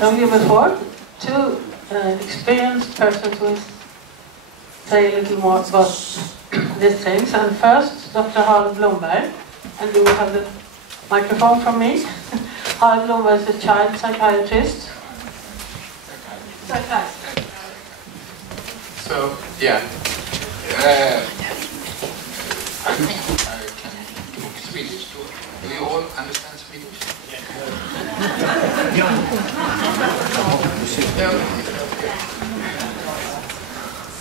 told you before, two experienced persons will say a little more about these things. And first, Dr. Harald Blomberg, and you will have the microphone from me. Harald Blomberg is a child psychiatrist. So, yeah. I think I can talk Swedish. Do you all understand Swedish?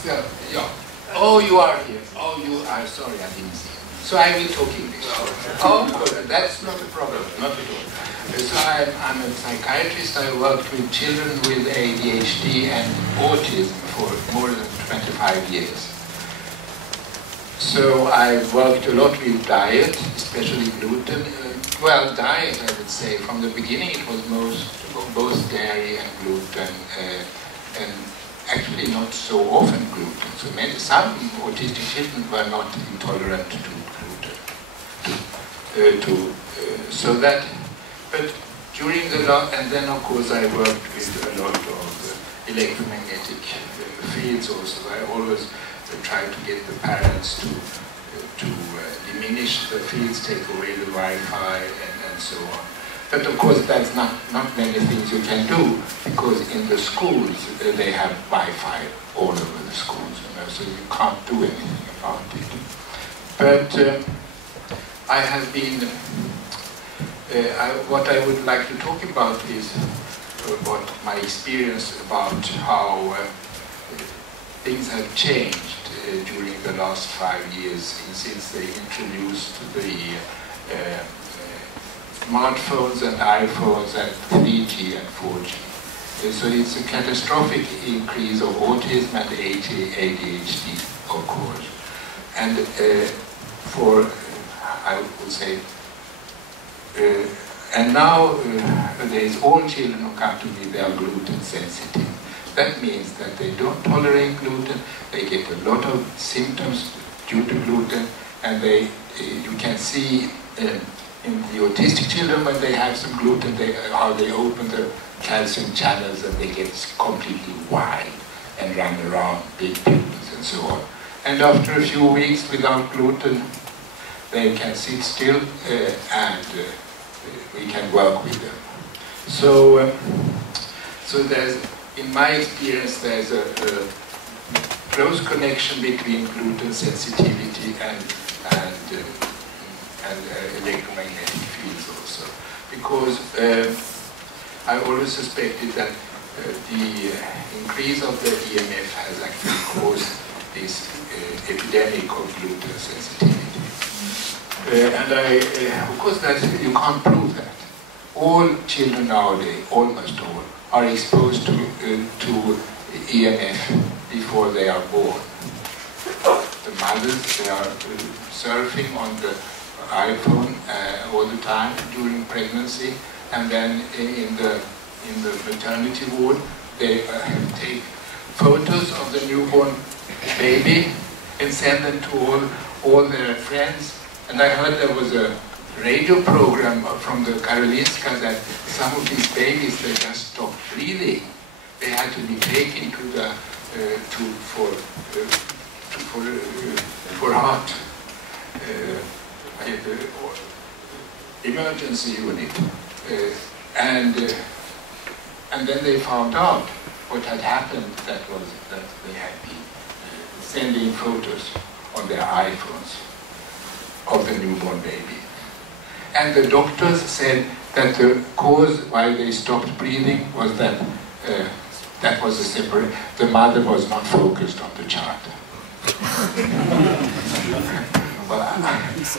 So, yeah. Oh, you are here. Oh, you are sorry, I didn't see you. So I will talk English. Oh, good. That's not a problem. Not at all. So I'm a psychiatrist. I worked with children with ADHD and autism for more than 25 years. So I worked a lot with diet, especially gluten. Well, diet, I would say, from the beginning it was both dairy and gluten, and actually not so often gluten. So some autistic children were not intolerant to gluten. But during the and then of course I worked with a lot of electromagnetic fields also. I always try to get the parents to diminish the fields, take away the Wi-Fi and so on. But of course that's not many things you can do, because in the schools they have Wi-Fi all over the schools, so you can't do anything about it. But I have been, what I would like to talk about is what my experience about how things have changed during the last 5 years since they introduced the smartphones and iPhones and 3G and 4G. So it's a catastrophic increase of autism and ADHD, of course. And I would say, and now there's all children who come to me, they are gluten sensitive. That means that they don't tolerate gluten, they get a lot of symptoms due to gluten, and you can see in the autistic children when they have some gluten, how they open the calcium channels and they get completely wild and run around, big pupils and so on. And after a few weeks without gluten, they can sit still and we can work with them. So there's, in my experience, there's a close connection between gluten sensitivity and electromagnetic fields also. Because I always suspected that the increase of the EMF has actually caused this epidemic of gluten sensitivity. And of course, you can't prove that. All children nowadays, almost all, are exposed to EMF before they are born. The mothers, they are surfing on the iPhone all the time during pregnancy, and then in the maternity ward, they take photos of the newborn baby and send them to all their friends. And I heard there was a radio program from the Karolinska that some of these babies, they just stopped breathing. They had to be taken to the for heart emergency unit, and then they found out what had happened. That was that they had been sending photos on their iPhones of the newborn baby. And the doctors said that the cause why they stopped breathing was that that was a separate, the mother was not focused on the child. Well,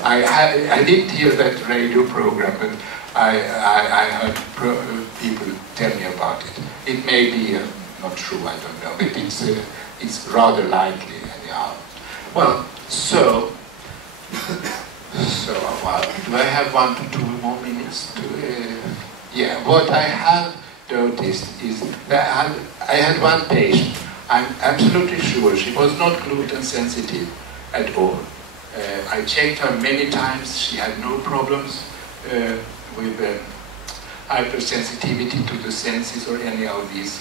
I didn't hear that radio program, but I heard people tell me about it. It may be not true, I don't know, but it's rather likely anyhow. Well, so do I have 1 to 2 more minutes? Yeah, what I have noticed is that I had one patient. I'm absolutely sure she was not gluten sensitive at all. I checked her many times. She had no problems with hypersensitivity to the senses or any of these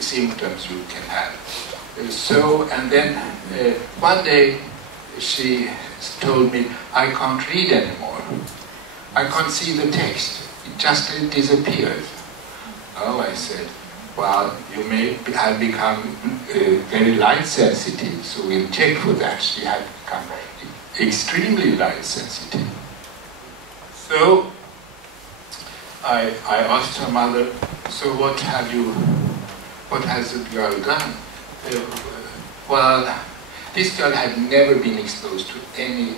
symptoms you can have. And then one day she told me, I can't read anymore. I can't see the text. It just disappears. Oh, I said, well, you may have become very light sensitive, so we'll check for that. She had become extremely light sensitive. So I asked her mother, so what has the girl done? Well, this girl had never been exposed to any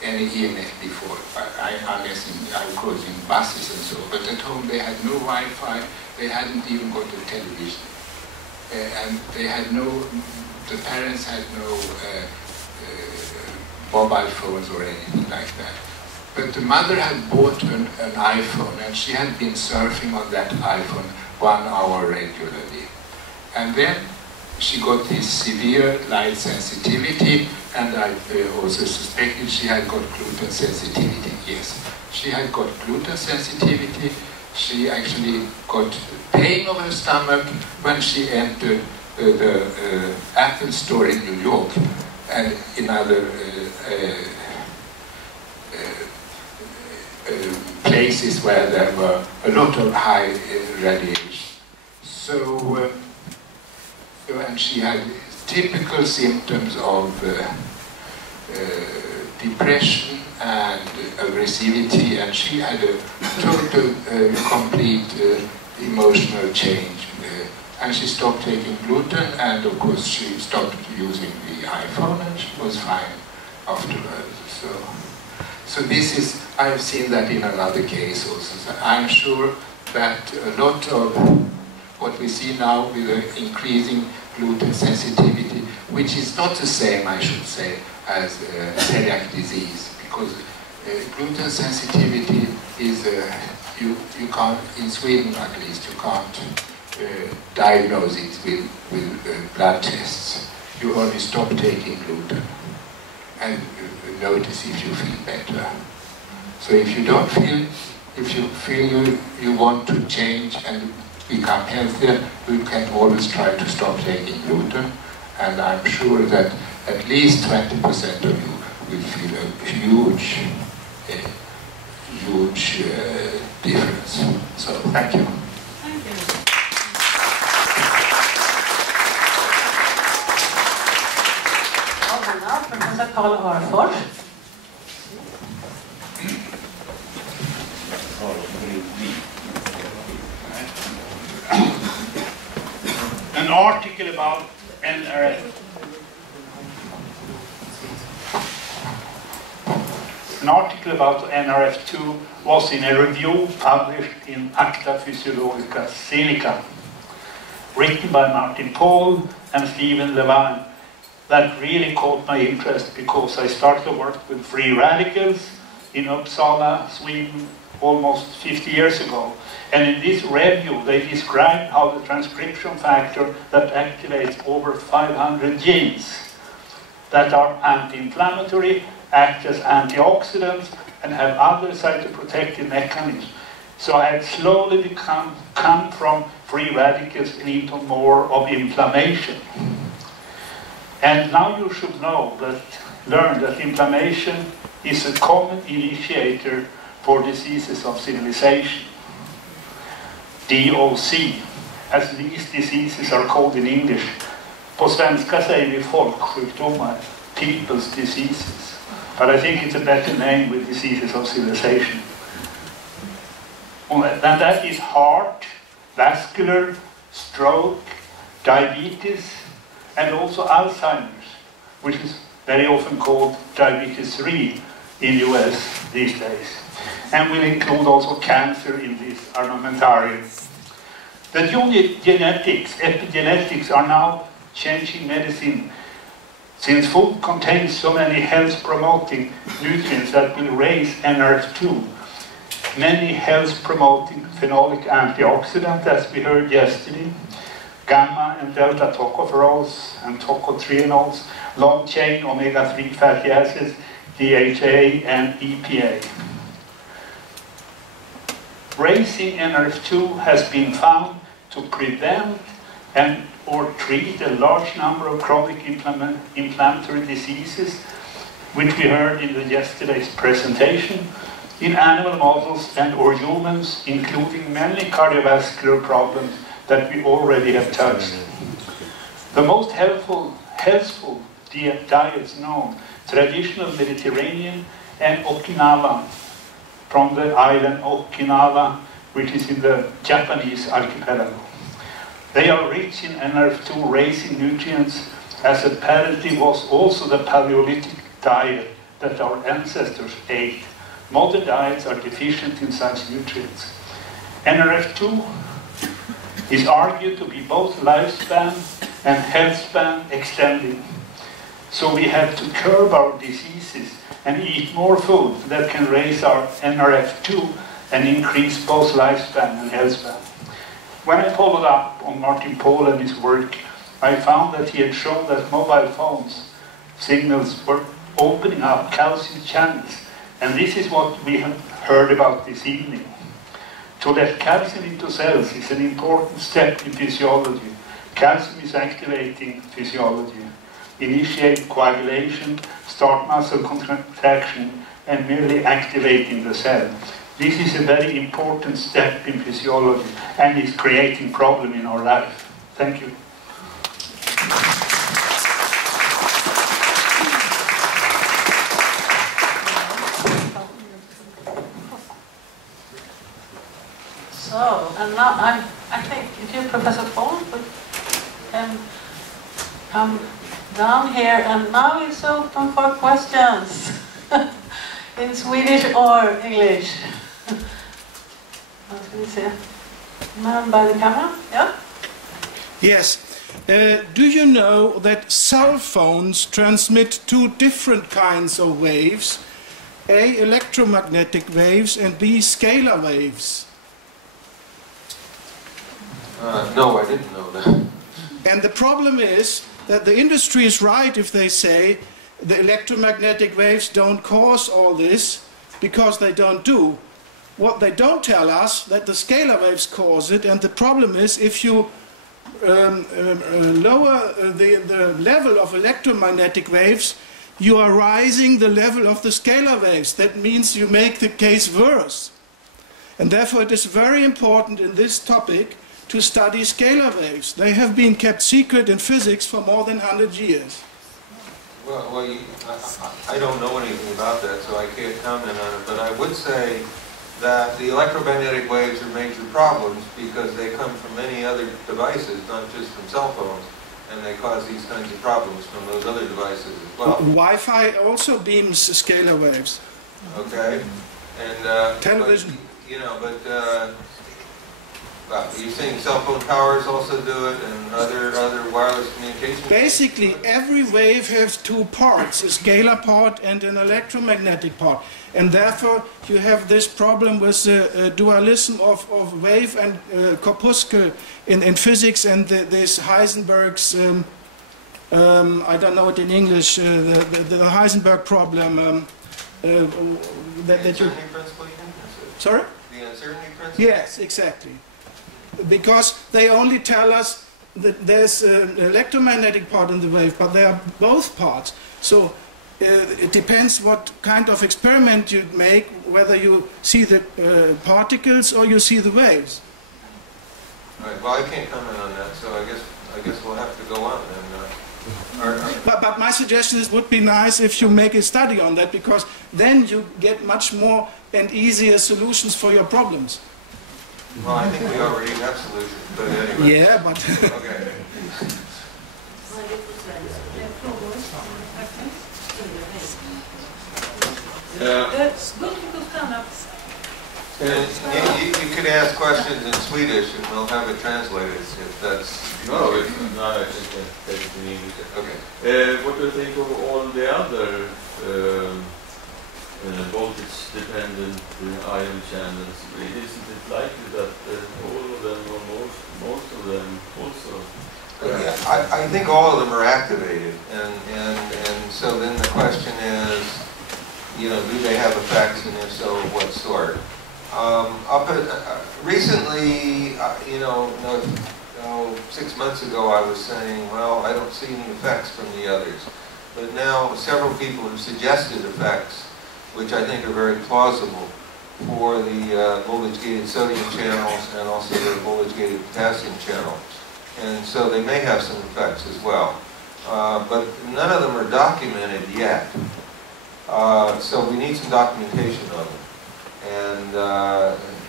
EMF before, unless of course in buses and so on. But at home they had no Wi-Fi, they hadn't even got a television. And they had the parents had no mobile phones or anything like that. But the mother had bought an iPhone, and she had been surfing on that iPhone 1 hour regularly. And then she got this severe light sensitivity, and I also suspected she had got gluten sensitivity. Yes, she had got gluten sensitivity. She actually got pain of her stomach when she entered the Apple store in New York and in other places where there were a lot of high radiation. And she had typical symptoms of depression and aggressivity, and she had a total, complete emotional change. And she stopped taking gluten, and of course she stopped using the iPhone, and she was fine afterwards. So this is, I've seen that in another case also. So I'm sure that a lot of what we see now with the increasing gluten sensitivity, which is not the same, I should say, as celiac disease, because gluten sensitivity is, you can't, in Sweden at least, you can't diagnose it with blood tests. You only stop taking gluten and notice if you feel better. So if you don't feel, if you feel you want to change and become healthier, you can always try to stop taking gluten, and I'm sure that at least 20% of you will feel a huge difference. So thank you. Thank you. Well, now Professor Pall Harfors. An article about NRF. An article about NRF2 was in a review published in Acta Physiologica Clinica, written by Martin Pall and Stephen Levine. That really caught my interest because I started to work with free radicals in Uppsala, Sweden, almost 50 years ago. And in this review, they described how the transcription factor that activates over 500 genes that are anti-inflammatory, act as antioxidants, and have other cytoprotective mechanisms. So I had slowly come from free radicals into more of inflammation. And now you should learn that inflammation is a common initiator for diseases of civilization. DOC, as these diseases are called in English. På svenska säger vi folksjukdomar, people's diseases. But I think it's a better name with diseases of civilization. And that is heart, vascular, stroke, diabetes, and also Alzheimer's, which is very often called diabetes 3 in the US these days. And will include also cancer in this armamentarium. The genetics, epigenetics, are now changing medicine, since food contains so many health-promoting nutrients that will raise NRF2. Many health-promoting phenolic antioxidants, as we heard yesterday, gamma and delta tocopherols and tocotrienols, long-chain omega-3 fatty acids, DHA and EPA. Raising NRF2 has been found to prevent and or treat a large number of chronic inflammatory diseases, which we heard in yesterday's presentation, in animal models and or humans, including many cardiovascular problems that we already have touched. The most healthful diets known, traditional Mediterranean and Okinawa, from the island Okinawa, which is in the Japanese archipelago. They are rich in NRF2 raising nutrients, as apparently was also the Paleolithic diet that our ancestors ate. Modern diets are deficient in such nutrients. NRF2 is argued to be both lifespan and health span extending. So we have to curb our diseases and eat more food that can raise our NRF2 and increase both lifespan and health span. When I followed up on Martin Pall and his work, I found that he had shown that mobile phones signals were opening up calcium channels, and this is what we have heard about this evening. To let calcium into cells is an important step in physiology. Calcium is activating physiology, initiate coagulation, start muscle contraction, and merely activating the cell. This is a very important step in physiology and is creating problem in our life. Thank you. So, and now I think if you, Professor Pall, would come down here, and now it's open for questions in Swedish or English. Man by the camera, yeah? Yes. Do you know that cell phones transmit two different kinds of waves? A, electromagnetic waves, and B, scalar waves. No, I didn't know that. And the problem is that the industry is right if they say the electromagnetic waves don't cause all this, because they don't do. What they don't tell us, that the scalar waves cause it, and the problem is if you lower the level of electromagnetic waves, you are rising the level of the scalar waves. That means you make the case worse. And therefore it is very important in this topic to study scalar waves. They have been kept secret in physics for more than 100 years. Well, I don't know anything about that, so I can't comment on it, but I would say that the electromagnetic waves are major problems because they come from many other devices, not just from cell phones, and they cause these kinds of problems from those other devices as well. Wi-Fi also beams scalar waves. Okay, and television. But, you know, but you're saying cell phone towers also do it, and other wireless communication? Basically, every wave has two parts, a scalar part and an electromagnetic part. And therefore, you have this problem with the dualism of wave and corpuscle in physics, and this Heisenberg's, I don't know it in English, the Heisenberg problem. The uncertainty principle, you think? Sorry? The uncertainty principle? Yes, exactly. Because they only tell us that there's an electromagnetic part in the wave, but they are both parts. So it depends what kind of experiment you make, whether you see the particles or you see the waves. Right. Well, I can't comment on that, so I guess we'll have to go on. And, But my suggestion is, it would be nice if you make a study on that, because then you get much more and easier solutions for your problems. Well, I think we already have solutions, but anyway. Yeah, but... Okay. You could ask questions in Swedish and we'll have it translated if that's... No, I think that's in English. Okay. What do you think of all the other voltage-dependent ion channels? Isn't it likely that all of them or most of them also? Yeah, I think all of them are activated, and so then the question is, you know, do they have effects, and if so, what sort? Recently, 6 months ago I was saying, well, I don't see any effects from the others. But now several people have suggested effects, which I think are very plausible, for the voltage-gated sodium channels and also the voltage-gated potassium channel. And so they may have some effects as well. But none of them are documented yet. So we need some documentation on them. And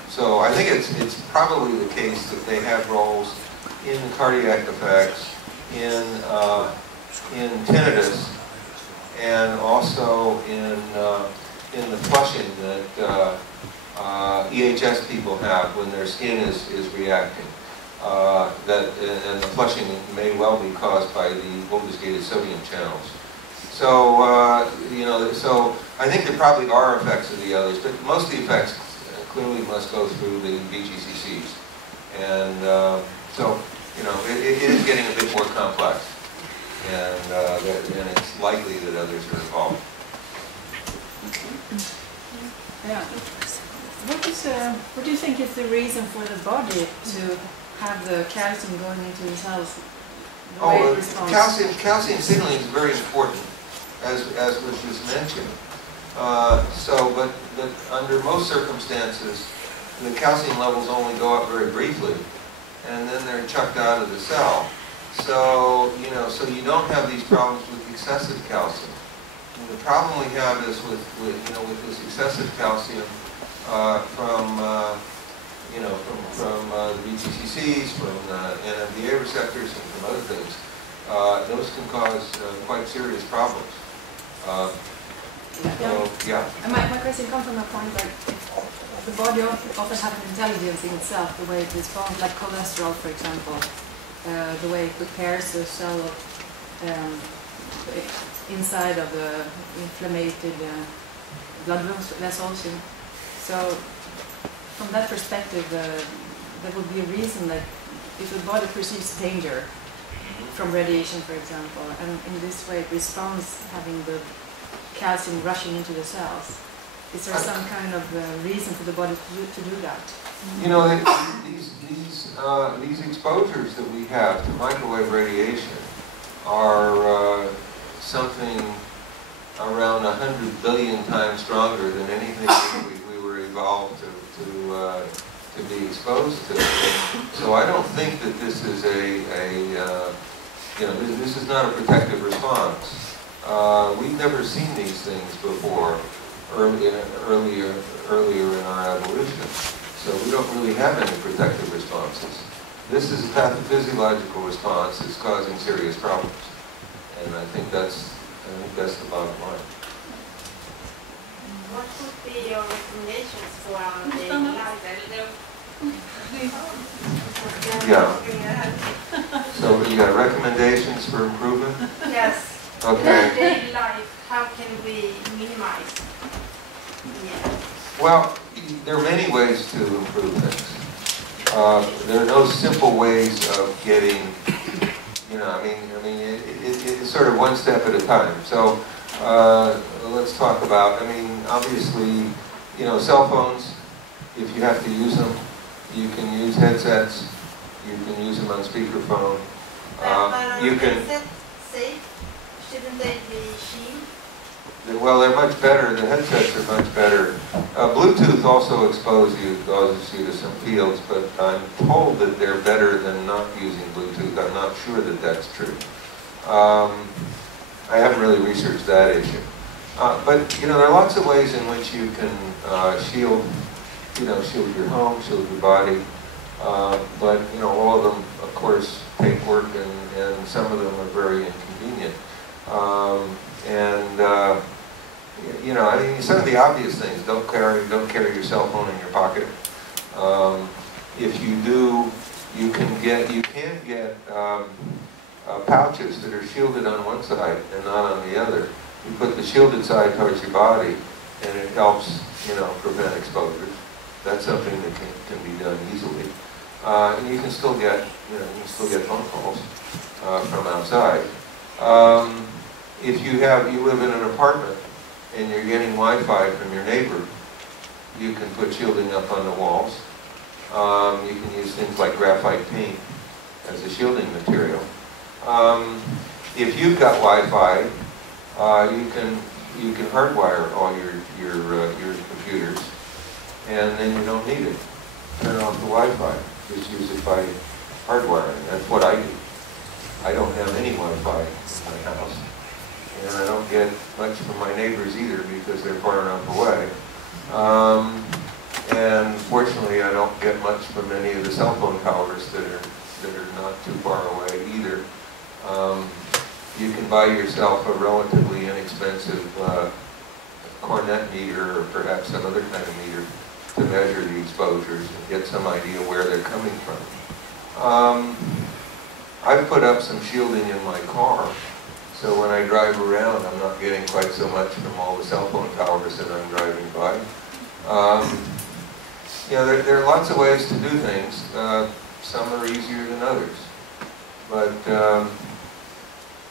so I think it's probably the case that they have roles in cardiac effects, in tinnitus, and also in the flushing that EHS people have when their skin is reacting. And the flushing may well be caused by the voltage-gated sodium channels. So, so I think there probably are effects of the others, but most of the effects clearly must go through the VGCCs. And so, it is getting a bit more complex, and it's likely that others are involved. Yeah. What do you think is the reason for the body to have the calcium going into the cells? Calcium signaling is very important, as was just mentioned. But under most circumstances, the calcium levels only go up very briefly, and then they're chucked out of the cell. So you don't have these problems with excessive calcium. And the problem we have is with this excessive calcium from the VGCCs, from NMDA receptors, and from other things. Those can cause quite serious problems. And my question comes from a point that the body often has an intelligence in itself, the way it responds, like cholesterol, for example, the way it prepares the cell inside of the inflamed blood vessels. So, from that perspective, there would be a reason that if the body perceives danger from radiation, for example, and in this way it responds having the calcium rushing into the cells. Is there some kind of reason for the body to do that? These exposures that we have to microwave radiation are something around 100 billion times stronger than anything we were evolved to be exposed to. So I don't think that this is this is not a protective response. We've never seen these things before earlier in our evolution. So we don't really have any protective responses. This is a pathophysiological response that's causing serious problems. And I think that's the bottom line. What would be your recommendations for our daily life? Yeah. So you got recommendations for improvement? Yes. Okay. In daily life, how can we minimize? Yeah. Well, there are many ways to improve things. There are no simple ways of getting, it's sort of one step at a time. So let's talk about, obviously, cell phones, if you have to use them, you can use headsets, you can use them on speakerphone. You can. Headsets safe? Shouldn't they be shielded? Well, they're much better. The headsets are much better. Bluetooth also causes you to some fields, but I'm told that they're better than not using Bluetooth. I'm not sure that that's true. I haven't really researched that issue. But there are lots of ways in which you can shield your home, shield your body. But all of them, of course, take work, and some of them are very inconvenient. Some of the obvious things, don't carry your cell phone in your pocket. If you do, you can get pouches that are shielded on one side and not on the other. You put the shielded side towards your body, and it helps, prevent exposure. That's something that can be done easily. And you can still get, phone calls from outside. If you live in an apartment and you're getting Wi-Fi from your neighbor, you can put shielding up on the walls. You can use things like graphite paint as a shielding material. If you've got Wi-Fi, you can hardwire all your computers, and then you don't need it. Turn off the Wi-Fi. Just use it by hardwiring. That's what I do. I don't have any Wi-Fi in my house, and I don't get much from my neighbors either because they're far enough away. And fortunately, I don't get much from any of the cell phone towers that are not too far away either. You can buy yourself a relatively inexpensive cornet meter or perhaps some other kind of meter to measure the exposures and get some idea where they're coming from. I've put up some shielding in my car, so when I drive around, I'm not getting quite so much from all the cell phone towers that I'm driving by. You know, there are lots of ways to do things. Some are easier than others. But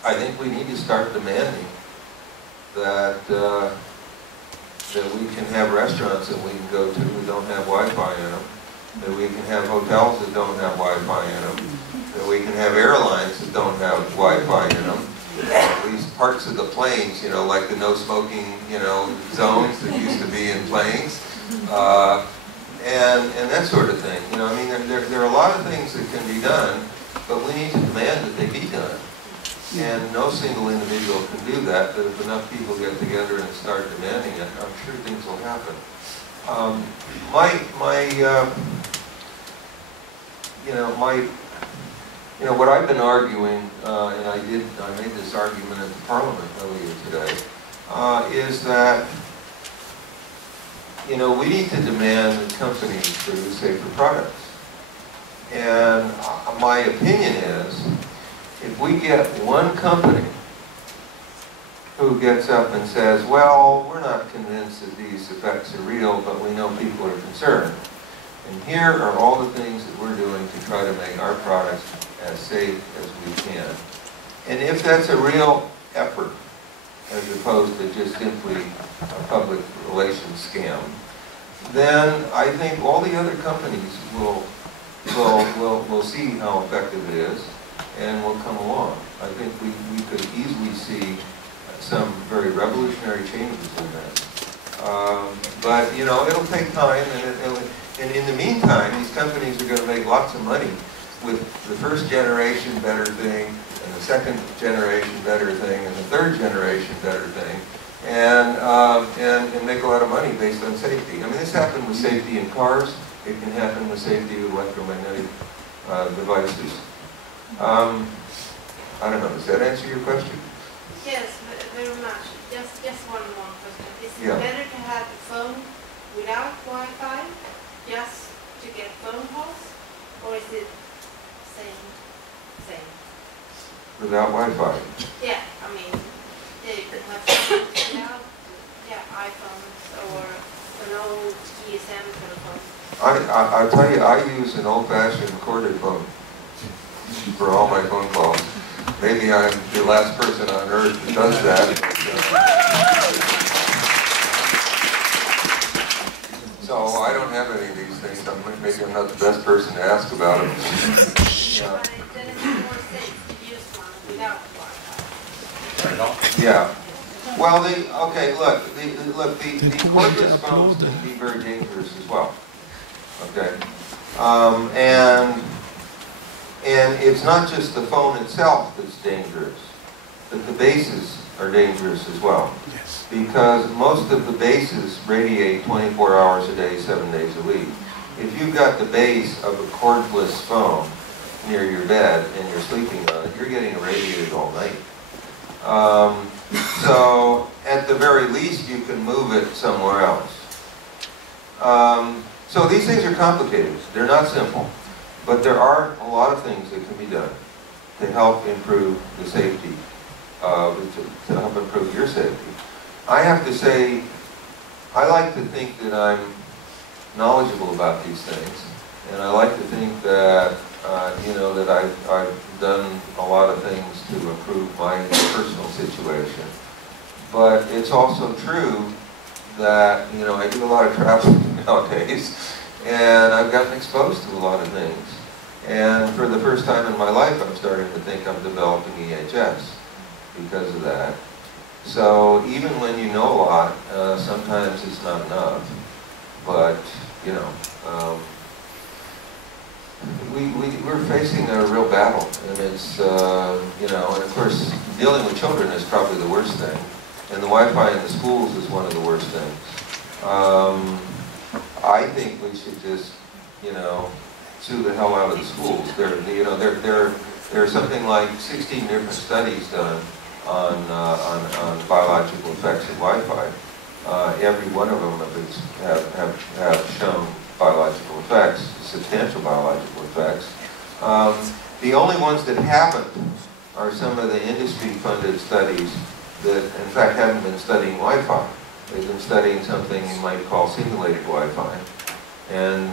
I think we need to start demanding that that we can have restaurants that we can go to that don't have Wi-Fi in them, that we can have hotels that don't have Wi-Fi in them, that we can have airlines that don't have Wi-Fi in them, at least parts of the planes, you know, like the no smoking, you know, zones that used to be in planes, and that sort of thing. You know, I mean, there are a lot of things that can be done, but we need to demand that they be done. And no single individual can do that, but if enough people get together and start demanding it, I'm sure things will happen. What I've been arguing, and I made this argument at the Parliament earlier today, is that, you know, we need to demand that companies produce safer products. And my opinion is, if we get one company who gets up and says, well, we're not convinced that these effects are real, but we know people are concerned. And here are all the things that we're doing to try to make our products as safe as we can. And if that's a real effort, as opposed to just simply a public relations scam, then I think all the other companies will see how effective it is and will come along. I think we could easily see some very revolutionary changes in that. But, you know, it'll take time, and in the meantime, these companies are going to make lots of money with the first generation better thing, and the second generation better thing, and the third generation better thing, and make a lot of money based on safety. I mean, this happened with safety in cars. It can happen with safety with electromagnetic devices. I don't know, does that answer your question? Yes, very much. Just one more question. Is it Yeah. better to have a phone without Wi-Fi, just to get phone calls, or is it same? Without Wi-Fi? Yeah, I mean, yeah, you can have phones without, iPhones or an old GSM telephone. I'll tell you, I use an old-fashioned corded phone for all my phone calls. Maybe I'm the last person on earth who does that. So I don't have any of these things. Maybe I'm not the best person to ask about it. But then it's more safe to use one without Wi-Fi. Yeah. Well, the cordless phones can be very dangerous as well. Okay. And it's not just the phone itself that's dangerous, but the bases are dangerous as well. Yes. Because most of the bases radiate 24 hours a day, 7 days a week. If you've got the base of a cordless phone near your bed and you're sleeping on it, you're getting irradiated all night. So at the very least, you can move it somewhere else. So these things are complicated. They're not simple. But there are a lot of things that can be done to help improve the safety, to help improve your safety. I have to say, I like to think that I'm knowledgeable about these things, and I like to think that that I've done a lot of things to improve my personal situation. But it's also true that I do a lot of traveling. nowadays, and I've gotten exposed to a lot of things. And for the first time in my life, I'm starting to think I'm developing EHS because of that. So even when you know a lot, sometimes it's not enough. But, you know, we're facing a real battle, and it's, you know, and of course, dealing with children is probably the worst thing, and the Wi-Fi in the schools is one of the worst things. I think we should just, you know, sue the hell out of the schools. There are something like 16 different studies done on biological effects of Wi-Fi. Every one of them have shown biological effects, substantial biological effects. The only ones that haven't are some of the industry-funded studies that, in fact, haven't been studying Wi-Fi. They've been studying something you might call simulated Wi-Fi, and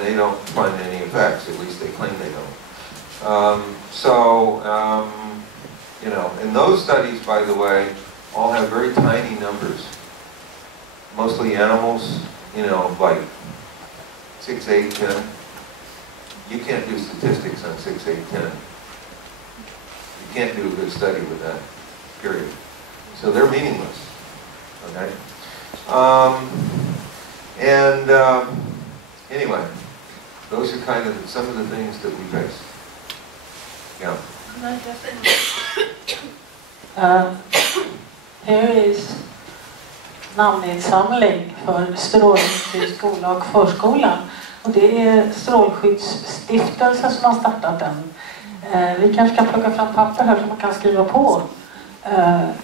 they don't find any effects. At least they claim they don't. You know, and those studies, by the way, all have very tiny numbers. Mostly animals, you know, like 6, 8, 10. You can't do statistics on 6, 8, 10. You can't do a good study with that, period. So they're meaningless, okay? Anyway, those are kind of some of the things that we face. Yeah. Here is namninsamling för strålningsfri skola och förskola. Och det är Strålskyddsstiftelsen som har startat den. Vi kanske kan plocka fram papper här som man kan skriva på.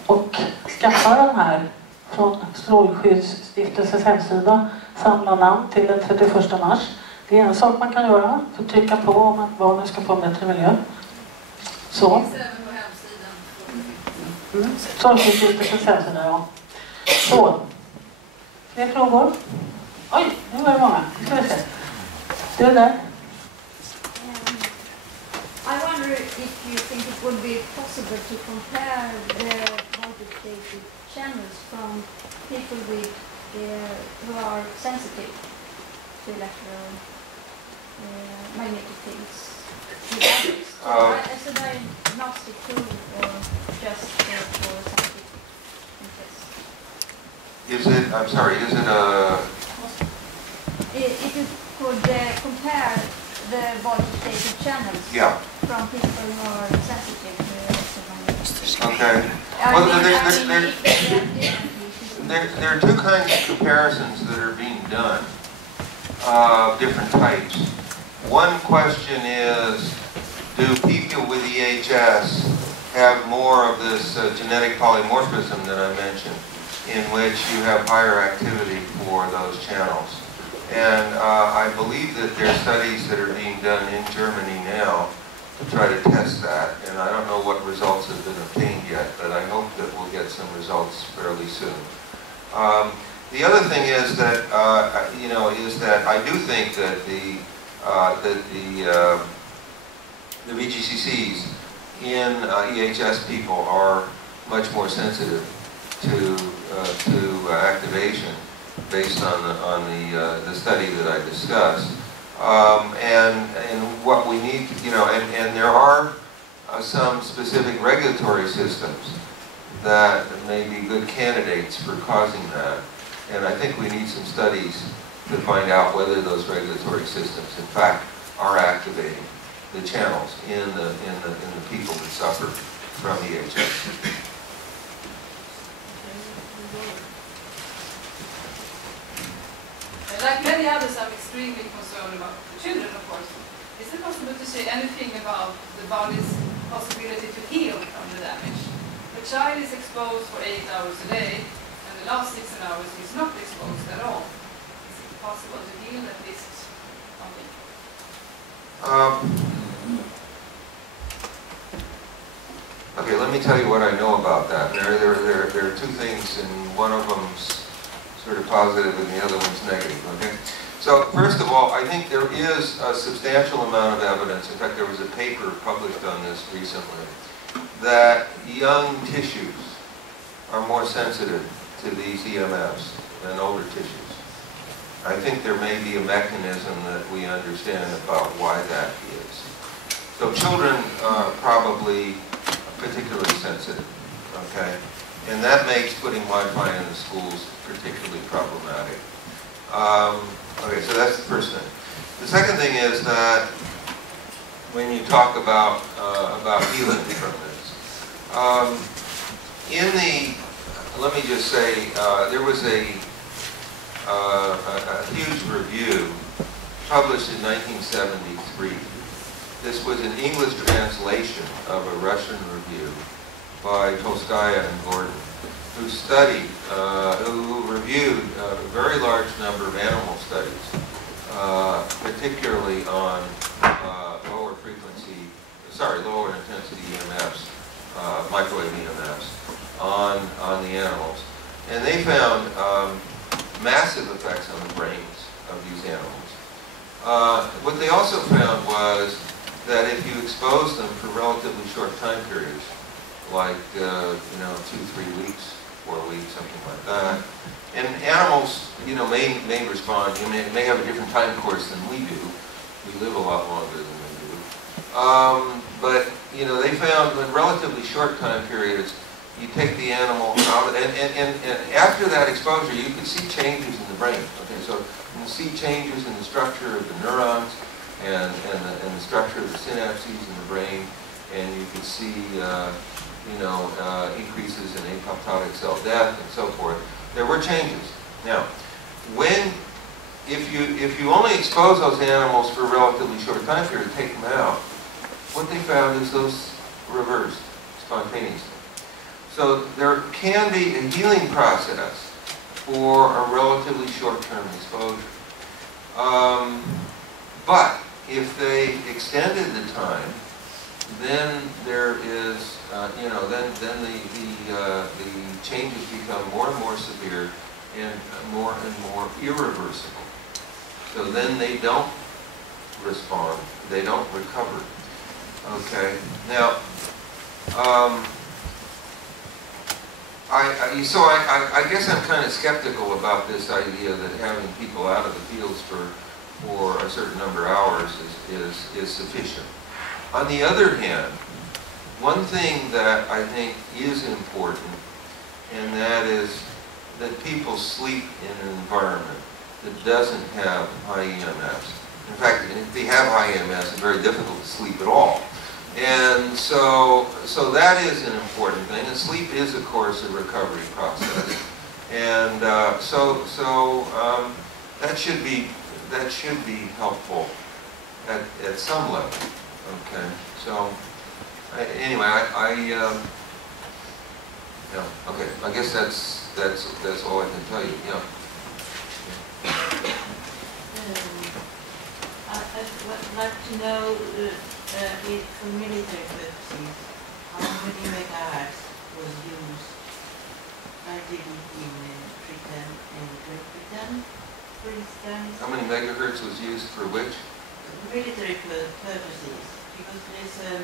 Och skaffa den här från Strålskyddsstiftelsens hemsida. Samla namn till den 31 mars. Det är en sak man kan göra för att trycka på om att barnen ska få en bättre miljö. Så. Strålskyddsstiftelsens hemsida, ja. Så. Fler frågor? Oj, nu var det många. Ska vi se. Du är där. I wonder if you think it would be possible to compare the voltage-gated channels from people with who are sensitive to electromagnetic fields. As a diagnostic tool or just for scientific interest. Is it, I'm sorry, is it a... If you could compare the voltage-gated channels from people who are sensitive to electromagnetic. Okay. Well, there are two kinds of comparisons that are being done, different types. One question is, do people with EHS have more of this genetic polymorphism that I mentioned, in which you have higher activity for those channels? And I believe that there are studies that are being done in Germany now to try to test that. And I don't know what results have been obtained yet, but I hope that we'll get some results fairly soon. The other thing is that, you know, is that I do think that the VGCCs in EHS people are much more sensitive to activation, based on the study that I discussed, and what we need, you know, and there are some specific regulatory systems that may be good candidates for causing that, and I think we need some studies to find out whether those regulatory systems, in fact, are activating the channels in the people that suffer from EHS. Like many others, I'm extremely concerned about the children, of course. Is it possible to say anything about the body's possibility to heal from the damage? The child is exposed for 8 hours a day, and the last 6 hours he's not exposed at all. Is it possible to heal at least something? Okay, let me tell you what I know about that. There are two things, and one of them's sort of positive and the other one's negative, okay? So, first of all, I think there is a substantial amount of evidence, in fact there was a paper published on this recently, that young tissues are more sensitive to these EMFs than older tissues. I think there may be a mechanism that we understand about why that is. So children are probably particularly sensitive, okay? And that makes putting Wi-Fi in the schools particularly problematic. Okay, so that's the first thing. The second thing is that when you talk about healing from this, let me just say, there was a huge review published in 1973. This was an English translation of a Russian review by Tolskaya and Gordon, who reviewed a very large number of animal studies, particularly on lower intensity EMFs, microwave EMFs, on the animals. And they found massive effects on the brains of these animals. What they also found was that if you expose them for relatively short time periods, like 2, 3 weeks, 4 weeks, something like that, and animals, may respond. You may have a different time course than we do. We live a lot longer than we do. But they found in relatively short time periods, you take the animal out, and after that exposure, you can see changes in the brain. Okay, so you can see changes in the structure of the neurons and the structure of the synapses in the brain, and you can see increases in apoptotic cell death and so forth. There were changes. Now, if you only expose those animals for a relatively short time period, take them out, what they found is those reversed spontaneously. So there can be a healing process for a relatively short-term exposure. But if they extended the time, then there is, then the changes become more and more severe and more irreversible. So then they don't respond, they don't recover. Okay, now, I guess I'm kind of skeptical about this idea that having people out of the fields for a certain number of hours is sufficient. On the other hand, one thing that I think is important, and that is that people sleep in an environment that doesn't have high EMFs. In fact, if they have high EMFs, it's very difficult to sleep at all. And so that is an important thing. And sleep is, of course, a recovery process. And that should be helpful at some level. Okay. So anyway, okay. I guess that's all I can tell you. Yeah. I'd like to know if for military purposes, how many megahertz was used ideally in Britain and Great Britain, for instance? How many megahertz was used for which? Military purposes, because there's a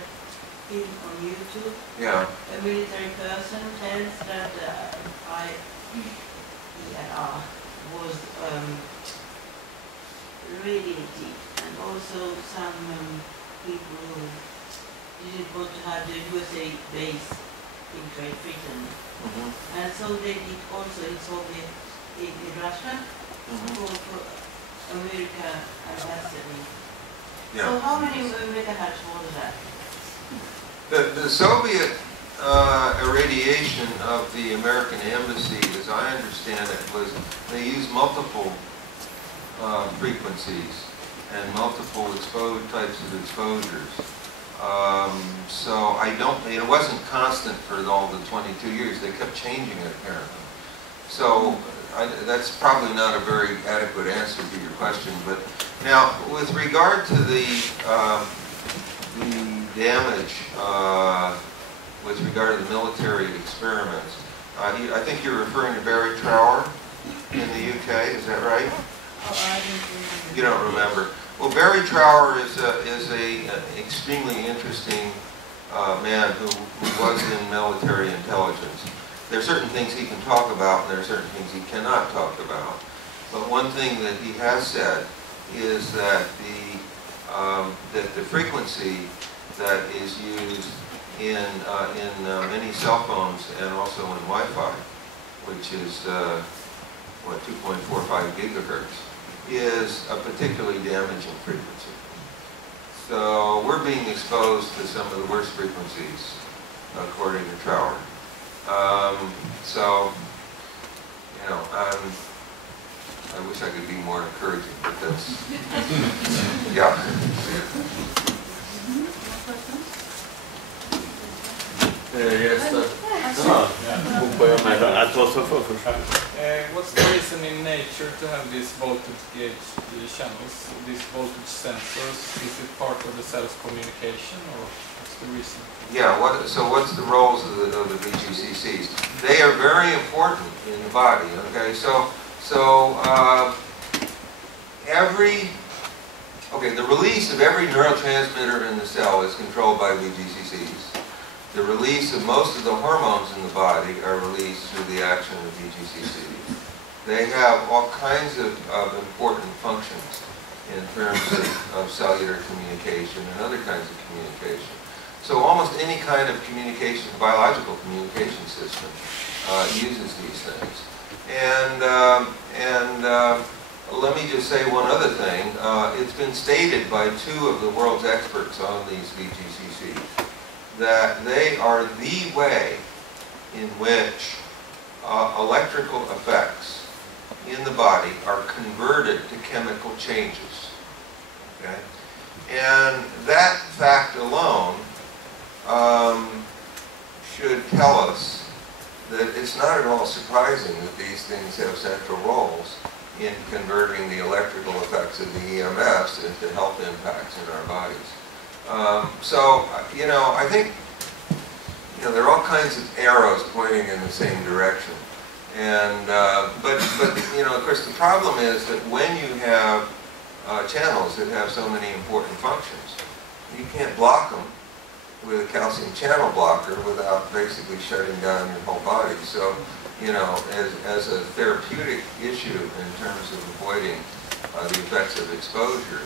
film on YouTube. Yeah. A military person tells that IER was really deep, and also some people who didn't want to have the USA base in Great Britain. Mm-hmm. And so they did also in Soviet, in Russia, for America ambassador. Yeah. So how many megahertz was that? The Soviet irradiation of the American embassy, as I understand it, was they used multiple frequencies and multiple types of exposures. So it wasn't constant for all the 22 years. They kept changing it apparently. So that's probably not a very adequate answer to your question. But now, with regard to the damage with regard to the military experiments, I think you're referring to Barry Trower in the UK. Is that right? Oh, I don't remember. You don't remember. Well, Barry Trower is a extremely interesting man who was in military intelligence. There are certain things he can talk about, and there are certain things he cannot talk about. But one thing that he has said is that the frequency that is used in many cell phones and also in Wi-Fi, which is 2.45 gigahertz, is a particularly damaging frequency. So we're being exposed to some of the worst frequencies, according to Trower. So, you know, I wish I could be more encouraging, but that's, yeah. Yes, what's the reason in nature to have these voltage gauge channels, these voltage sensors? Is it part of the cell's communication, or what's the reason? Yeah, so what's the roles of the VGCCs? They are very important in the body, okay? So the release of every neurotransmitter in the cell is controlled by VGCCs. The release of most of the hormones in the body are released through the action of VGCCs. They have all kinds of important functions in terms of cellular communication and other kinds of communication. So almost any kind of communication, biological communication system uses these things. And let me just say one other thing. It's been stated by two of the world's experts on these VGCCs that they are the way in which electrical effects in the body are converted to chemical changes. Okay? And that fact alone should tell us that it's not at all surprising that these things have central roles in converting the electrical effects of the EMFs into health impacts in our bodies. So, you know, I think, you know, there are all kinds of arrows pointing in the same direction. And, but you know, of course, the problem is that when you have channels that have so many important functions, you can't block them with a calcium channel blocker without basically shutting down your whole body. So, you know, as a therapeutic issue in terms of avoiding the effects of exposure,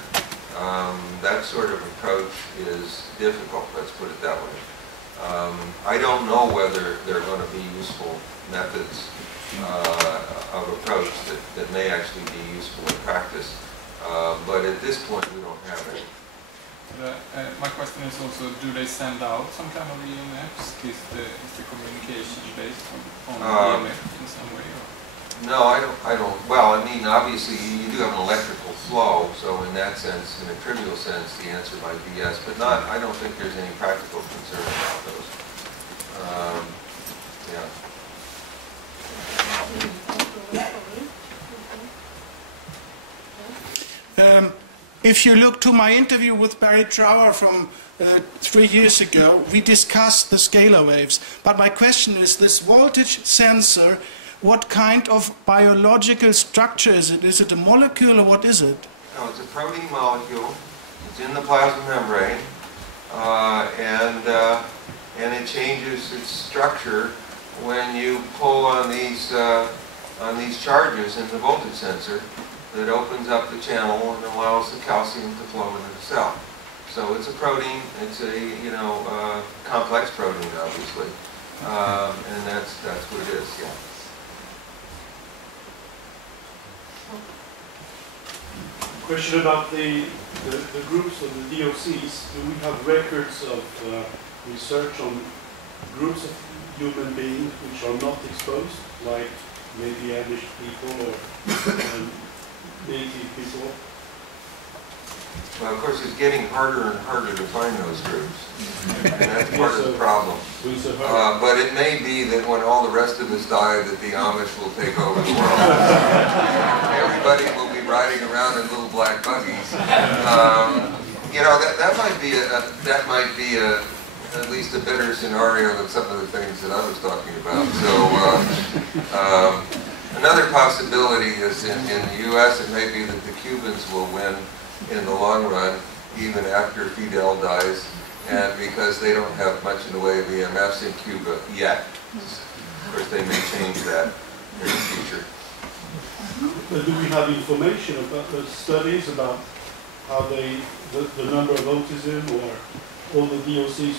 that sort of approach is difficult, let's put it that way. I don't know whether there are going to be useful methods of approach that may actually be useful in practice, but at this point we don't have any. My question is also, do they send out some kind of EMFs? Is the communication based on EMF in some way? Or? No, I don't. Well, I mean, obviously you do have an electrical flow, so in that sense, in a trivial sense, the answer might be yes, but not. I don't think there's any practical concern about those. Yeah. If you look to my interview with Barry Trower from 3 years ago, we discussed the scalar waves. But my question is, this voltage sensor, what kind of biological structure is it? Is it a molecule or what is it? No, it's a protein molecule. It's in the plasma membrane, and it changes its structure when you pull on these charges in the voltage sensor. That opens up the channel and allows the calcium to flow into the cell. So it's a protein. It's a complex protein, obviously, and that's what it is. Yeah. Question about the groups of the DOCs. Do we have records of research on groups of human beings which are not exposed, like maybe Amish people or native people? Well, of course, it's getting harder and harder to find those groups, and that's part of the problem. But it may be that when all the rest of us die, that the Amish will take over the world. Everybody will be riding around in little black buggies. You know, that might be at least a better scenario than some of the things that I was talking about. So. Another possibility is in the U.S. it may be that the Cubans will win in the long run, even after Fidel dies, and because they don't have much in the way of EMFs in Cuba yet. Of course, they may change that in the future. But do we have information about the studies about how the number of autism or all the DOCs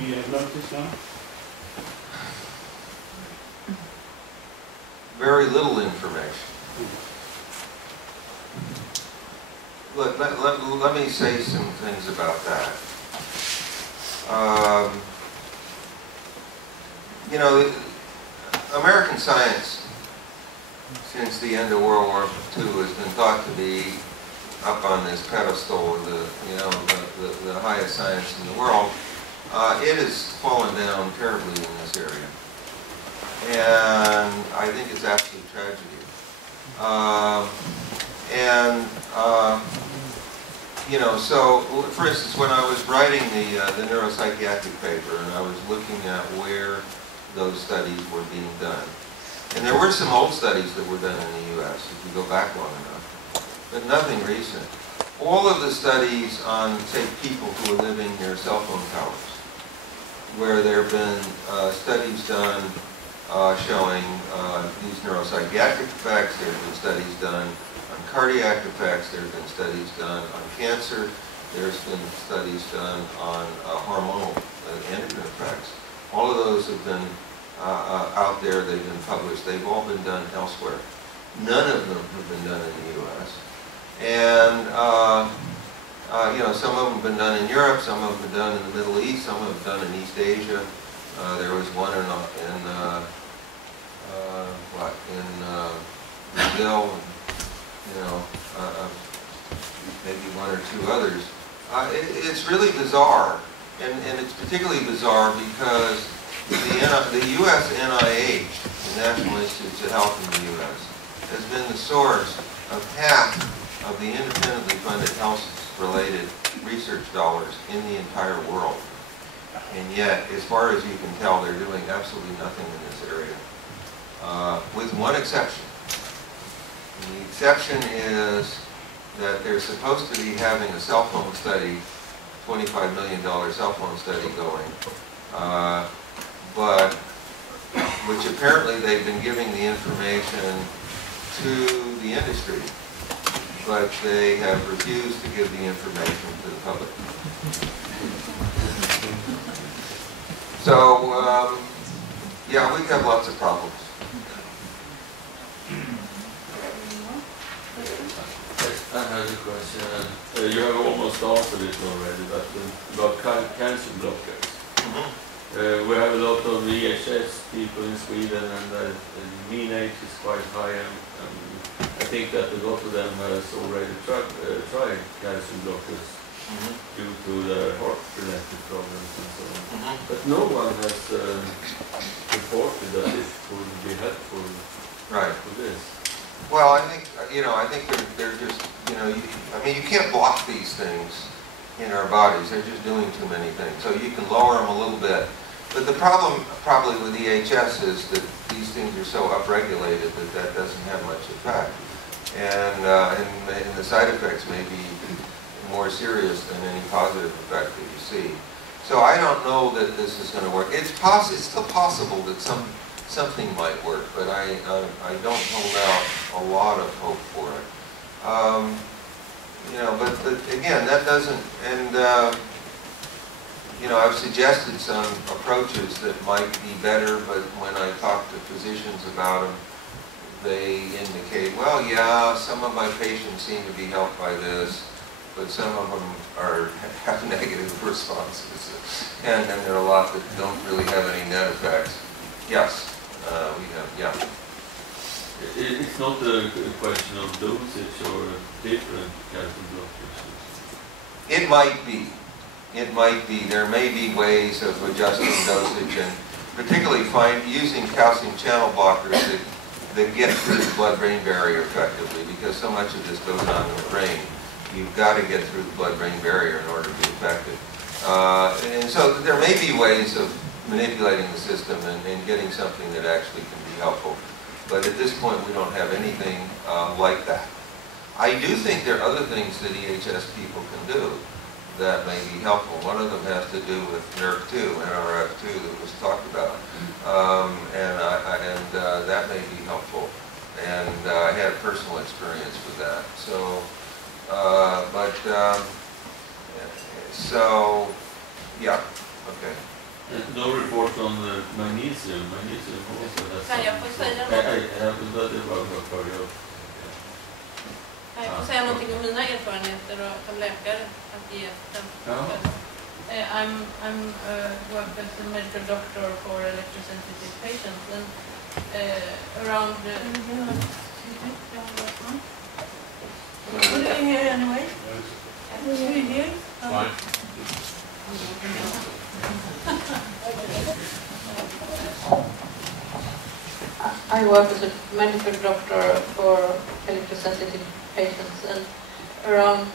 we have noticed now? Very little information. Let me say some things about that. You know, American science, since the end of World War II, has been thought to be up on this pedestal of the highest science in the world. It has fallen down terribly in this area, and I think it's absolute tragedy. You know, so for instance, when I was writing the neuropsychiatric paper, and I was looking at where those studies were being done, and there were some old studies that were done in the U.S. if you go back long enough, but nothing recent. All of the studies on, say, people who are living near cell phone towers, where there have been studies done showing these neuropsychiatric effects, there have been studies done on cardiac effects, there have been studies done on cancer, there's been studies done on hormonal endocrine effects. All of those have been out there, they've been published, they've all been done elsewhere. None of them have been done in the U.S. And, you know, some of them have been done in Europe, some of them have been done in the Middle East, some of them have been done in East Asia. There was one in Brazil, and, you know, maybe one or two others. It's really bizarre, and it's particularly bizarre because the U.S. NIH, the National Institutes of Health in the U.S., has been the source of half of the independently funded health-related research dollars in the entire world. And yet, as far as you can tell, they're doing absolutely nothing in this area, with one exception. And the exception is that they're supposed to be having a cell phone study, $25 million cell phone study going, but which apparently they've been giving the information to the industry, but they have refused to give the information to the public. So, yeah, we have lots of problems. I have a question. You have almost answered it already, but about cancer blockers. We have a lot of VHS people in Sweden, and the mean age is quite high, and I think that a lot of them has already tried calcium blockers due to their heart-related problems and so on. But no one has reported that it would be helpful for this. Well, I think, you know, I think they're just, you know, I mean, you can't block these things in our bodies. They're just doing too many things. So you can lower them a little bit. But the problem probably with EHS is that these things are so upregulated that that doesn't have much effect. And the side effects may be more serious than any positive effect that you see. So I don't know that this is going to work. It's still possible that something might work, but I don't hold out a lot of hope for it. You know, but again, that doesn't, and you know, I've suggested some approaches that might be better, but when I talk to physicians about them, they indicate, well, yeah, some of my patients seem to be helped by this, but some of them have negative responses, and then there are a lot that don't really have any net effects. Yes. We have, yeah. It's not a question of dosage or different calcium blockers. It might be. It might be. There may be ways of adjusting dosage, and particularly using calcium channel blockers that get through the blood-brain barrier effectively, because so much of this goes on in the brain. You've got to get through the blood-brain barrier in order to be effective. And so there may be ways of manipulating the system and getting something that actually can be helpful. But at this point, we don't have anything like that. I do think there are other things that EHS people can do that may be helpful. One of them has to do with NRF2 that was talked about, and that may be helpful. and I had personal experience with that. So, yeah, okay. No report on the magnesium. Magnesium also has Kan jag få säga något? det var bra för dig. Kan jag få säga någonting om mina erfarenheter som läkare att ge den? I'm worked as a medical doctor for electrosensitive patients, and around. What are you here anyway? Are you here? Fine. I work as a medical doctor for electrosensitive patients, and around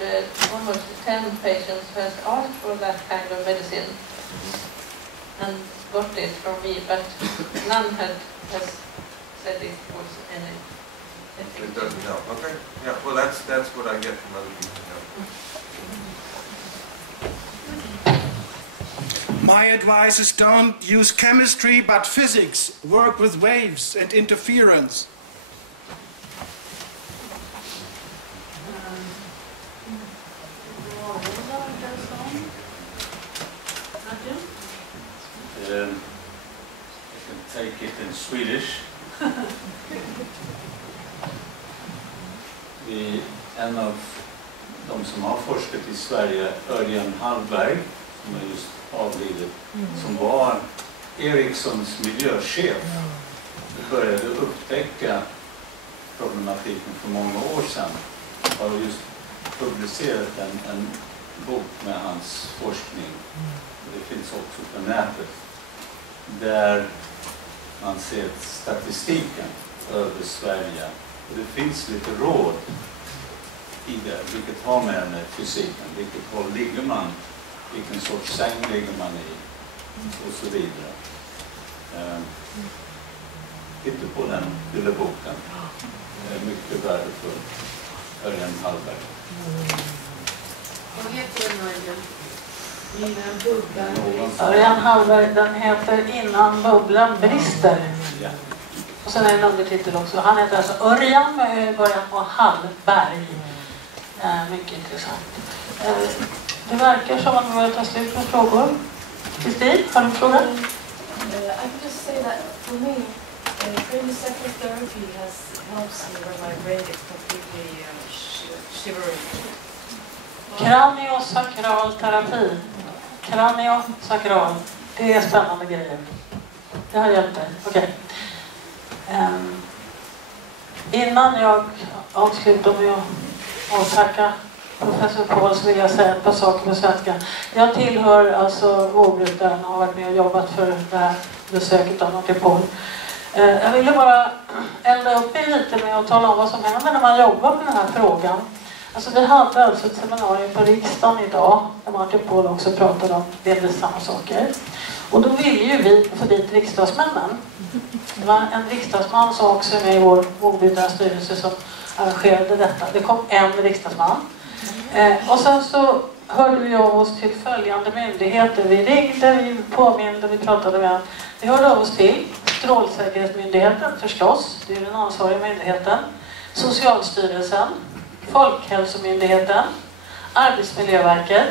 almost 10 patients has asked for that kind of medicine and got it from me, but none has said it was any. It doesn't help. Okay. Yeah. Well, that's what I get from other people. Yeah. My advice is don't use chemistry but physics. Work with waves and interference. I can take it in Swedish. En av de som har forskat i Sverige, Örjan Hallberg, som är just avlidit, som var Ericssons miljöchef, började upptäcka problematiken för många år sedan. Har just publicerat en bok med hans forskning. Det finns också på nätet, där man ser statistiken över Sverige. Och det finns lite råd i det, vilket har med fysiken, vilket håll ligger man, vilken sorts säng ligger man i och så vidare. Titta på den lilla boken. Det är mycket värdefull. Örjan Hallberg. Vad heter den här? Örjan Hallberg, den heter Innan bubblan brister. Ja. Och sen är en undertitel också. Han heter alltså Örjan med början på Hallberg. Mycket intressant. Det verkar som att vi börjar ta slut med frågor. Kristin, har du en fråga? I can just say that for me, craniosacral therapy helps me when my brain is completely shivering. Kraniosakral terapi. Kraniosakral. Det är spännande grejer. Det har hjälpt dig. Okej. Innan jag avslutar med att tacka professor Pall så vill jag säga ett par saker på svenska. Jag tillhör alltså vårdgruppen och har varit med och jobbat för det här besöket av Pall. Jag ville bara elda upp er lite med att tala om vad som händer när man jobbar med den här frågan. Alltså vi hade alltså ett seminarium på riksdagen idag där Martin Pall också pratade om delvis samma saker. Och då ville ju vi få dit riksdagsmännen. Det var en riksdagsman som också är med i vår vårdbytarstyrelse som arrangerade detta. Det kom en riksdagsman. Och sen så hörde vi av oss till följande myndigheter. Vi ringde, vi påminde, vi pratade med. Vi hörde av oss till Strålsäkerhetsmyndigheten förstås, det är den ansvariga myndigheten. Socialstyrelsen, Folkhälsomyndigheten, Arbetsmiljöverket,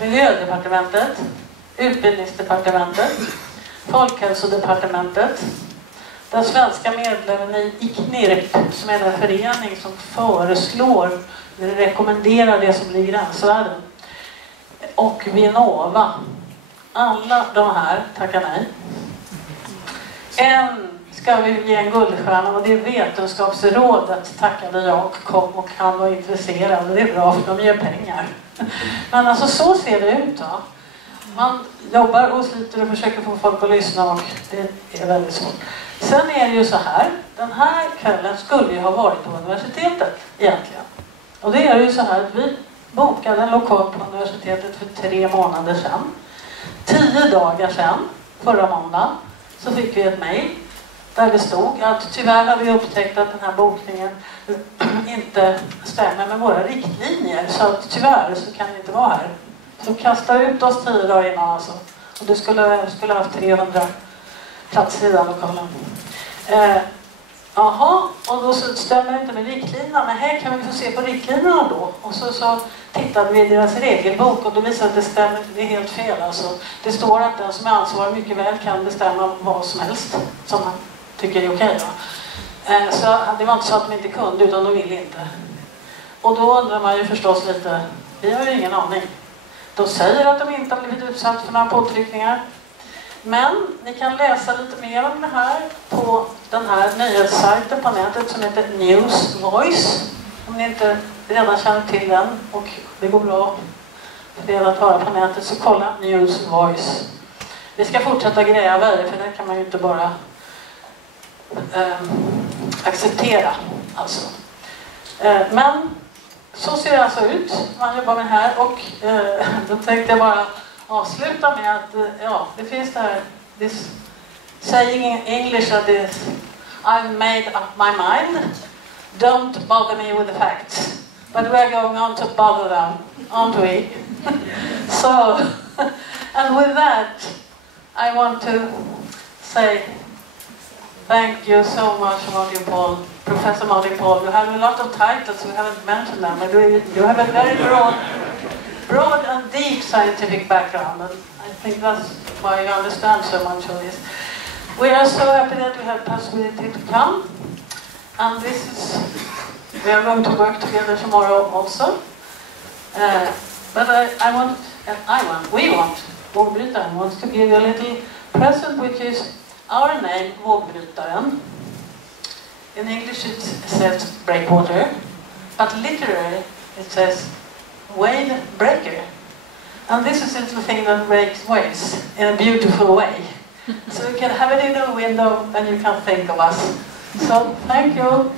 Miljödepartementet, Utbildningsdepartementet, Folkhälsodepartementet, den svenska medlemmen i KNIRP, som är den förening som föreslår eller rekommenderar det som blir gränsvärden, och Vinnova. Alla de här tackar nej. En ska vi ge en guldstjärna och det är Vetenskapsrådet tackade jag och kom och han var intresserad och det är bra för de ger pengar. Men alltså så ser det ut då. Man jobbar och sliter och försöker få folk att lyssna och det är väldigt svårt. Sen är det ju så här, den här kvällen skulle ju ha varit på universitetet egentligen. Och det är ju så här att vi bokade en lokal på universitetet för 3 månader sedan. 10 dagar sedan, förra måndagen, så fick vi ett mejl där det stod att tyvärr har vi upptäckt att den här bokningen inte stämmer med våra riktlinjer. Så att tyvärr så kan vi inte vara här. Så kastar ut oss 10 dagar innan alltså. Och det skulle ha haft 300 platser i den lokalen. Jaha, och då så stämmer det inte med riktlinjerna. Men här kan vi få se på riktlinjerna då. Och så tittade vi i deras regelbok och då visade att det stämmer, det är helt fel. Alltså, det står att den som är ansvarig mycket väl kan bestämma vad som helst som man tycker är okej. Så det var inte så att de inte kunde, utan de ville inte. Och då undrar man ju förstås lite, vi har ju ingen aning. De säger att de inte har blivit utsatt för några påtryckningar. Men ni kan läsa lite mer om det här på den här nyhetssajten på nätet som heter News Voice. Om ni inte redan känner till den och det går bra för er att höra på nätet, så kolla News Voice. Vi ska fortsätta gräva i det, för det kan man ju inte bara acceptera. Alltså. Men så ser det alltså ut. Man jobbar med det här och då tänkte jag bara avsluta med att det finns det här this saying in English that is I've made up my mind, don't bother me with the facts, but we're going on to bother them, aren't we? So and with that I want to say thank you so much, Martin Pall, Professor Martin Pall. You have a lot of titles, we haven't mentioned them, but you have a very broad and deep scientific background, and I think that's why you understand so much of this. We are so happy that we have possibility to come, and we are going to work together tomorrow also. But we want, Vågbrytaren wants to give you a little present, which is our name, Vågbrytaren. In English it says breakwater, but literally it says wave breaker. And this is the thing that breaks waves in a beautiful way. So you can have it in a window and you can think of us. So thank you.